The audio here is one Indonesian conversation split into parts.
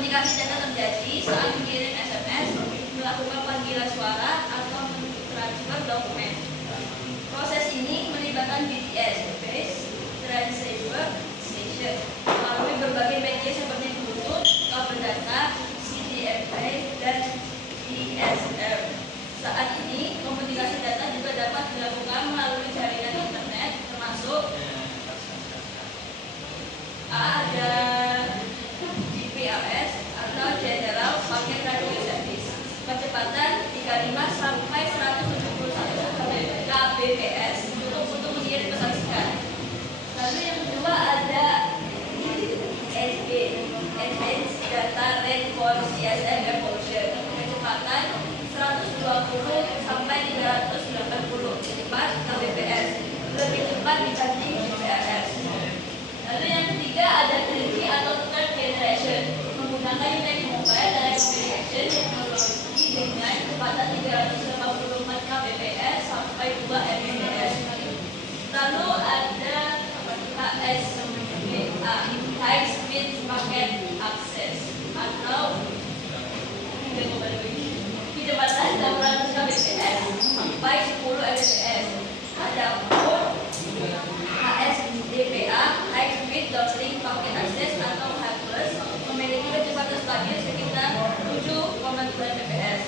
Komunikasi data terjadi saat mengirim SMS, melakukan panggilan suara, atau mentransfer dokumen. Proses ini melibatkan BTS, Base Transceiver Station, melalui berbagai media seperti Bluetooth, kabel data, CDMA, dan DSL. Saat ini, komunikasi data juga dapat dilakukan melalui jaringan internet, termasuk ada GPRS atau General Packet Radio Service, kecepatan 35 sampai 171 kbps untuk mengirim pesan singkat. Lalu yang kedua ada Advanced Data Rate for GSM Evolution, kecepatan 120 sampai 384 kbps, lebih cepat dibanding GPRS. Lalu yang ketiga ada 3G atau third generation, menggunakan unit mobile dan communication teknologi dengan kecepatan 384 kbps sampai 2 mbps. Lalu ada HSPA, High Speed Packet Access, atau kecepatan 600 kbps sampai 10 mbps. Ada pun HSDPA, High Speed Downlink Packet Access atau HPLUS, memiliki kecepatan stabil sekitar 7,2 mbps.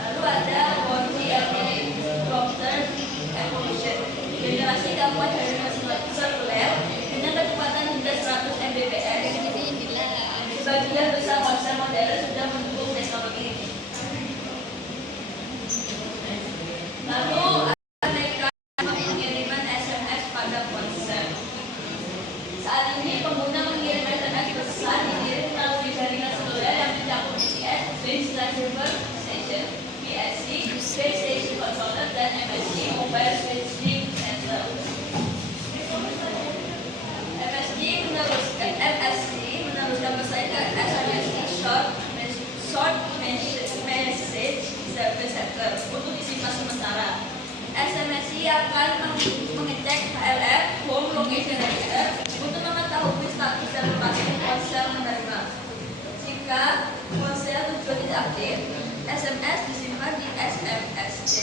Lalu ada 4G LTE Router Evolution, generasi keempat jaringan seluler dengan kecepatan hingga 100 mbps. Sebagian besar ponsel modern sudah mendukung teknologi ini. Lalu saat ini pengguna mengirim SMS pesan dikirim melalui jaringan seluler yang mencakup BTS, Base Transceiver Station, BSC, Base Station Controller, dan MSC, Mobile Switching Center. MSC meneruskan pesan ke SMSC, Short Message Service Center, untuk disimpan sementara. SMSC akan mengecek HLF, Home Location Register, untuk mengetahui status dan lokasi ponsel menerima. Jika ponsel tujuan tidak aktif, SMS disimpan di SMSC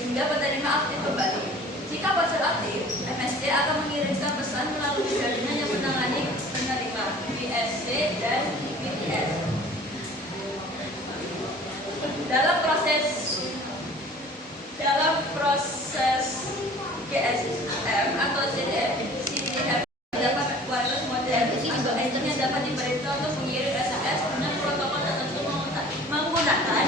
hingga penerima aktif kembali. Jika ponsel aktif, MSC akan mengirimkan pesan melalui jaringan yang menangani penerima, BSC dan BTS. Dalam proses GSM atau CDM dapat wireless modem atau yang dapat diperintah untuk mengirim SMS dengan protokol tertentu menggunakan